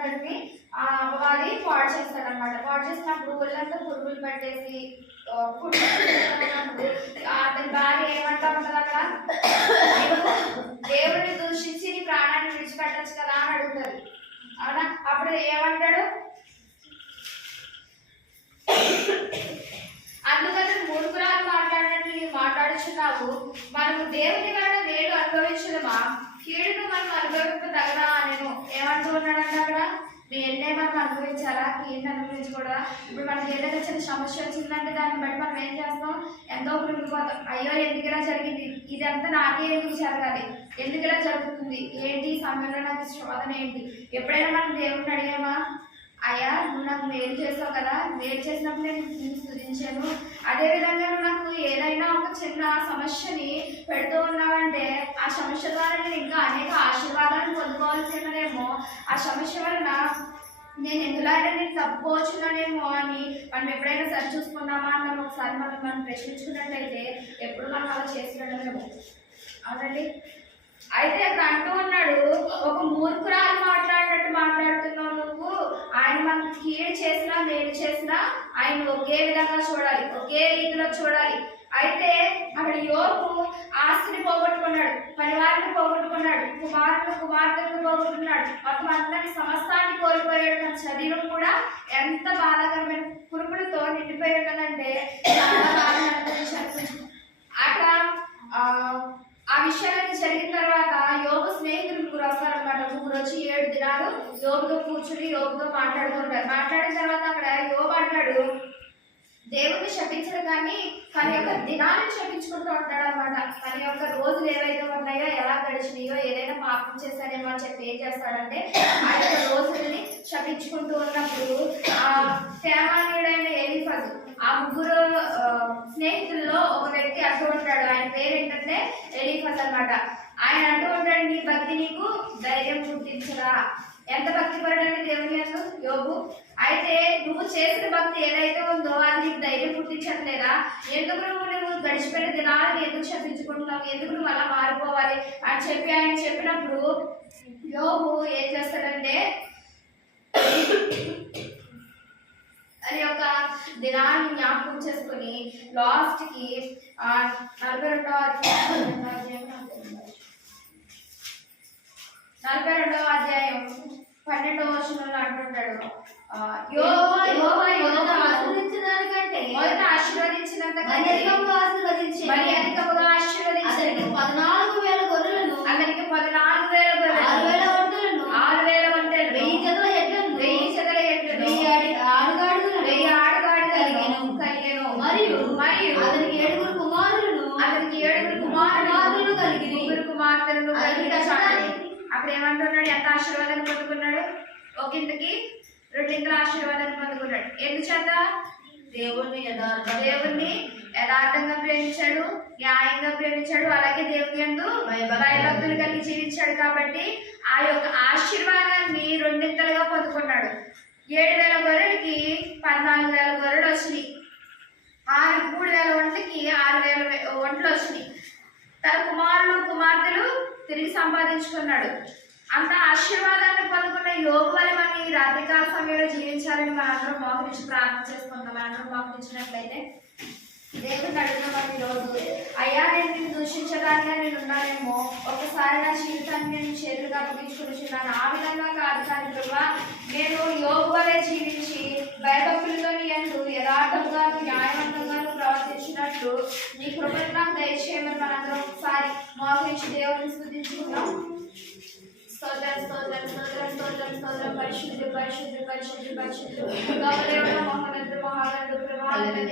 అంతటిని అపవాది పాడు చేస్తాడనమాట. పాడు చేసినప్పుడు ఒళ్ళంతా పురుగులు పట్టేసి అతని భార్య ఏమంటా ఉంటుంది అక్కడ, దేవుడిని దూషించి నీ ప్రాణాన్ని విడిచిపెట్టచ్చు కదా అని అడుగుతారు. అవునా? అప్పుడు ఏమంటాడు, అందుకని మూర్ఖురాలు మాట్లాడినట్లు నీవు మాట్లాడుచున్నావు. మనము దేవుని వలన మేలు అనుభవించడమా, కీడును మనం అనుభవింపదగదా నేను ఏమంటూ ఉన్నాడంటే అక్కడ మేలునే మనం అనుభవించాలా, కీడుని అనుభవించకూడదా? ఇప్పుడు మనకి ఏదైనా చిన్న సమస్య వచ్చిందంటే దాన్ని బట్టి మనం ఏం చేస్తాం, ఎంతో కృంగిపోతాం. అయ్యో ఎందుకు ఇలా జరిగింది, ఇదంతా నాకే ఎందుకు జరగాలి, ఎందుకు ఇలా జరుగుతుంది, ఏంటి ఈ సమయంలో నాకు శోధన ఏంటి? ఎప్పుడైనా మనం దేవుడిని అడిగామా, అయ్యా నువ్వు నాకు మేలు చేసావు కదా, మేలు చేసినప్పుడు నేను నిన్ను స్తుతించాను, అదేవిధంగా నువ్వు నాకు ఏదైనా ఒక చిన్న సమస్యని పెడుతూ ఉన్నావంటే ఆ సమస్య ద్వారా నేను ఇంకా అనేక ఆశీర్వాదాలను పొందుకోవాల్సినదేమో, ఆ సమస్య వలన నేను ఎందులో అయినా నేను తప్పుకోవచ్చున్నానేమో అని మనం ఎప్పుడైనా సరి చూసుకున్నామా అని మనం ఒకసారి మనం ప్రశ్నించుకున్నట్లయితే ఎప్పుడు మనం అలా చేసినట్లేమో. అవునండి. అయితే అక్కడ అంటూ ఉన్నాడు, ఒక మూర్ఖురాలు మాట్లాడినట్టు మాట్లాడుతున్నావు నువ్వు. ఆయన మనకు కీడు చేసినా మేలు చేసినా ఆయన ఒకే విధంగా చూడాలి, ఒకే రీతిలో చూడాలి. అయితే అక్కడ యోబు ఆస్తిని పోగొట్టుకున్నాడు, పరివారాన్ని పోగొట్టుకున్నాడు, కుమార్తెలను పోగొట్టుకున్నాడు, మొత్తం అందరినీ సమస్తాన్ని కోల్పోయాడు. తన శరీరం కూడా ఎంత బాధాకరమైన కురుపులతో నిండిపోయి ఉన్నదంటే అక్కడ ఆ విషయాలన్నీ జరిగిన తర్వాత యోబు స్నేహితులు ముగ్గురు వస్తారనమాట. ముగ్గురు వచ్చి 7 దినాలు యోబుతో కూర్చుని యోబుతో మాట్లాడుతుంటారు. మాట్లాడిన తర్వాత అక్కడ యోబు అంటాడు, దేవుడిని శపించడు కానీ తన యొక్క దినాన్ని శపించుకుంటూ ఉంటాడు అనమాట. తన యొక్క రోజులు ఏవైతే ఉన్నాయో, ఎలా గడిచినాయో, ఏదైనా పాపం చేశానేమో అని చెప్పి ఏం చేస్తాడంటే ఆ యొక్క రోజులని శపించుకుంటూ ఉన్నప్పుడు ఆ తేమానీయుడైన ఎలీఫజు, ఆ ముగ్గురు స్నేహితుల్లో ఒక వ్యక్తి అంటూ ఉంటాడు. ఆయన పేరు ఏంటంటే ఎలీఫజ్ అనమాట. ఆయన అంటూ ఉంటాడు, నీ భక్తి నీకు ధైర్యం పుట్టించరా. ఎంత భక్తి పరుడంటే దేవుని యందు యోబు. అయితే నువ్వు చేసిన భక్తి ఏదైతే ఉందో అది నీకు ధైర్యం పుట్టించట్లేదా? ఎందుకు నువ్వు గడిచిపోయిన దినాలను ఎందుకు శపించుకుంటున్నావు, ఎందుకు నువ్వు అలా మారిపోవాలి అని చెప్పి ఆయన చెప్పినప్పుడు యోబు ఏం చేస్తాడంటే అని ఒక దినాన్ని జ్ఞాపకం చేసుకుని లాస్ట్కి 42వ అధ్యాయం 12వ వచనంలో అంటుంటాడు, మొదట ఆశీర్వదించినంత మరి అధికముగా ఆశీర్వదించి 14,000 గొర్రెలను, అతనికి 14,000 గొర్రెలు, 6,000 ఒంటెలను, 1000 జతల ఎడ్లను, 1000 ఆడుగాడులను కలిగెను. మరియు అతనికి 7 కుమారులను కలిగి 3 కుమార్తెలను కలిగిన. అప్పుడు ఏమంటున్నాడు, ఎంత ఆశీర్వాదాన్ని పొందుకున్నాడు? ఒకంతకి 2 ఆశీర్వాదాన్ని పొందుకున్నాడు. ఎందుచేత దేవుణ్ణి యథార్థంగా ప్రేమించాడు, న్యాయంగా ప్రేమించాడు, అలాగే దేవుని యందు భయభక్తులు కలిగి జీవించాడు. కాబట్టి ఆ యొక్క ఆశీర్వాదాన్ని 2 పొందుకున్నాడు. 7,000 గొర్రెలకి 14,000 గొర్రెలు వచ్చినాయి. 3,000 ఒంట్లకి 6,000 ఒంట్లు వచ్చినాయి. తన కుమార్తెలు తిరిగి సంపాదించుకున్నాడు. అంత ఆశీర్వాదాన్ని పొందుకున్న యోబు వలె మనం ఈ రాత్రికాల సమయంలో జీవించాలని మనందరం మోకరించి ప్రార్థన చేసుకుందాం. మనందరం మోకరించినట్లయితే దేవుడిని అడుగుతున్నాం ఈరోజు, అయ్యా నేను నిన్ను దూషించడానిగా నేను ఉన్నానేమో, ఒకసారి నా జీవితాన్ని నేను చేతులుగా అప్పగించుకుంటున్నాను. ఆ విధంగా కాదు కానీ ప్రభా, నేను యోబు వలె జీవించి భయభక్తులతో నీ యందు యథార్థంగా న్యాయవంతంగా ప్రవర్తించినట్లు నీ కృపను నాకు దయచేయమని మనందరం ఒకసారి మోకరించి దేవుడిని స్తుతించుకుందాం. స్తోత్రం పరిశుద్ధ మహోన్నతుడు మహాగణుడు ప్రభావం